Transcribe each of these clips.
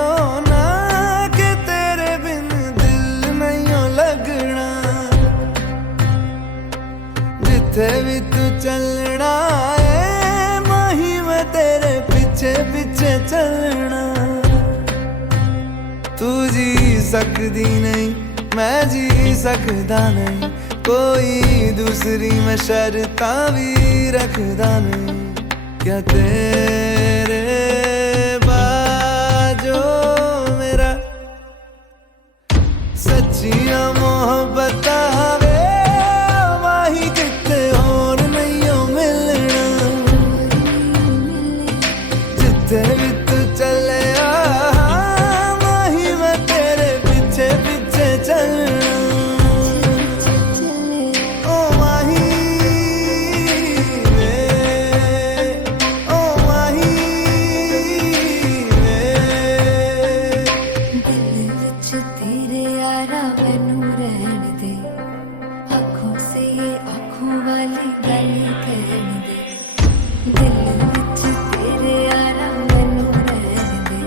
हो ना कि तेरे बिन दिल नहीं हो लगना। जिथे भी तू चलना है माही मैं तेरे पीछे पीछे चलना। तू जी सकदी नहीं मैं जी सकदा नहीं, कोई दूसरी मैं शर्तां भी रखदा नहीं। क्या तेरे बाजो मेरा सच्चियां मोहब्बत वे माही किते होर नहीं हो मिलना। जिथे भी तू चले माही मैं तेरे पीछे पीछे चलना। तेरे यारा मैनू रहन दे, आँखों से ये आँखों वाली गल कहन दे। दिल विच तेरे यारा मैनू रहन दे,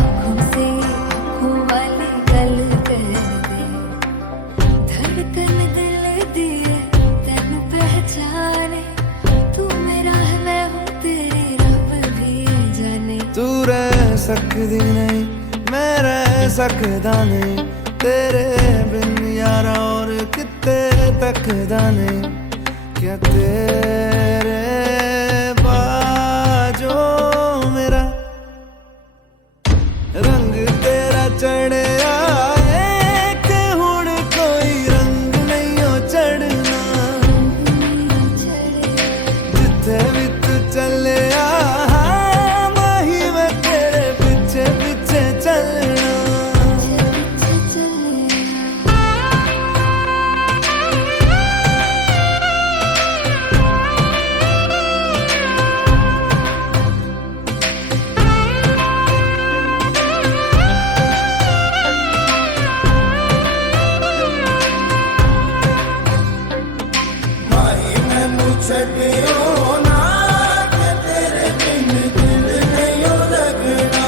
आँखों से ये आँखों वाली गल कहन दे। धड़कन दिल दी है तैनू पहचाने, तू मेरा है मैं हूँ तेरी रब भी जाने। तू रह सकदी नहीं मैं रह सकदा नहीं, तेरे बिन यारा और किते तकदा नहीं। क्या तेरे बाजो मेरा रंग तेरा चढ़े आए कि हुण कोई रंग नहीं हो चढ़ना। जिथे भी तू चले माही मैं तेरे पीछे पीछे चलना। छड़ियो ना कि तेरे बिन दिल नहीं हो लगना।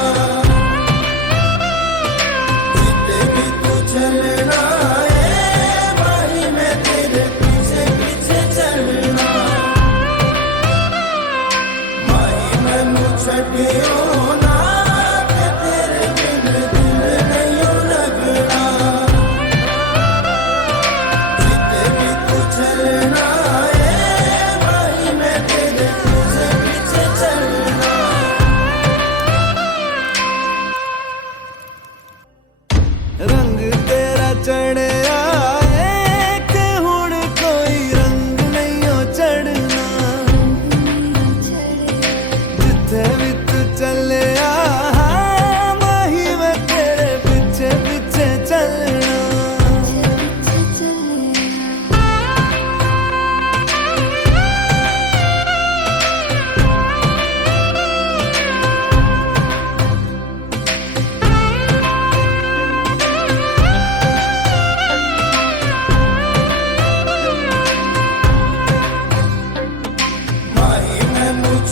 जिथे भी तू चलना है माही मैं तेरे पीछे पीछे चलना। माही मैनू छड़ियो ना कि तेरे बिन दिल नहीं हो लगना। जिथे भी तू चलना रंग तेरा चढ़े आए कि हुण कोई रंग नहीं हो चढ़ना। जिथे भी तू चले माही मैं तेरे पीछे पीछे चलना।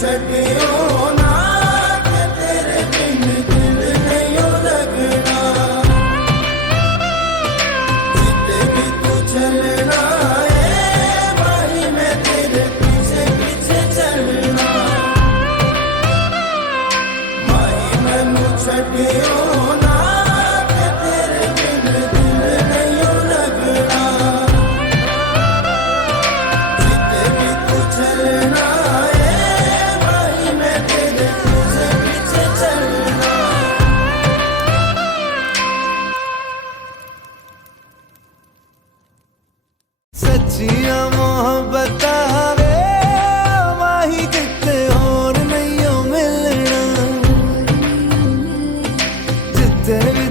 छड़ियो ना कि तेरे बिन दिल नहीं हो लगना। जिथे भी तू चलना है माही मैं तेरे पीछे पीछे चलना। माही मैनू छड़ियो ना कि तेरे बिन दिल नहीं हो लगना। जिथे भी तू चलना सच्चियां मोहब्बत वे माही किते होर नहीं हो मिलना। जिथे भी